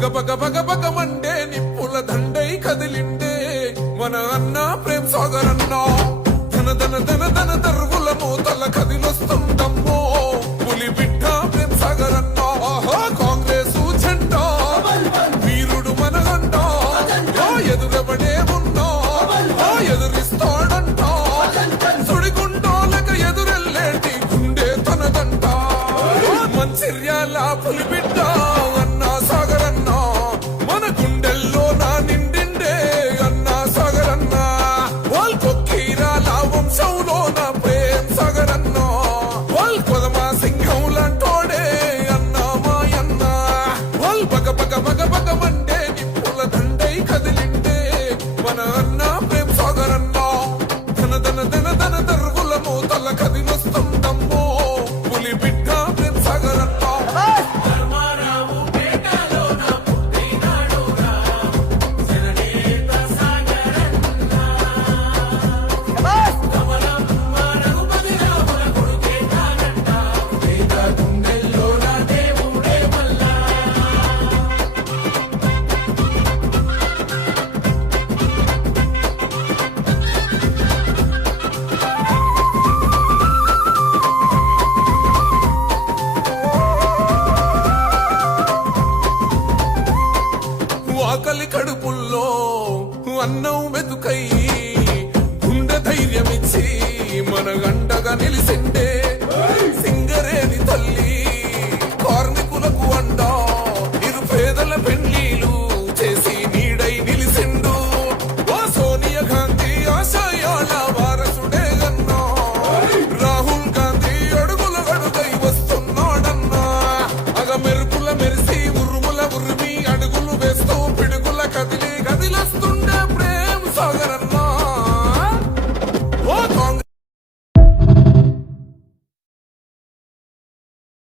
బగ Monday నిప్పుల దండై కదిలిండే మన అన్న ప్రేమ్ సాగర్ అన్నా ధన ధన ధన ధన దర్వుల మూతల కదిలొస్తుందమ్మో పులి బిడ్డ ప్రేమ్ సాగర్ అన్నా కాంగ్రెస్ జెండా వీరుడు మనగంట ఎదురబడే ఉన్నా ఎదురిస్తాడంట సుడిగుండోలక ఎదురెల్లేటి గుండె తనదంట మంచిర్యాల పులి బిడ్డ బగ మండే నిప్పుల దండై కదిలిండే మన అన్న ప్రేమ్ సాగర్ అన్నా ధన ధన ధన ధన దర్వుల మూతల కదిలొస్తుందమ్మో పులి బిడ్డ ప్రేమ్ సాగర్ అన్నా ఆకలి కడుపుల్లో అన్నం వెతుకై గుండె ధైర్యమిచ్చి మన గంటగా నిలిసిండే సింగరేని తల్లి కార్మికులకు అండా నిరుపేదల పెళ్లిలు చేసి నీడై నిలిసిండు ఓ సోనియా గాంధీ ఆశయాల వారసుడే గన్నా రాహుల్ గాంధీ అడుగుల అడుగై వస్తున్నాడన్నా అగ మెరుపుల మెరిసి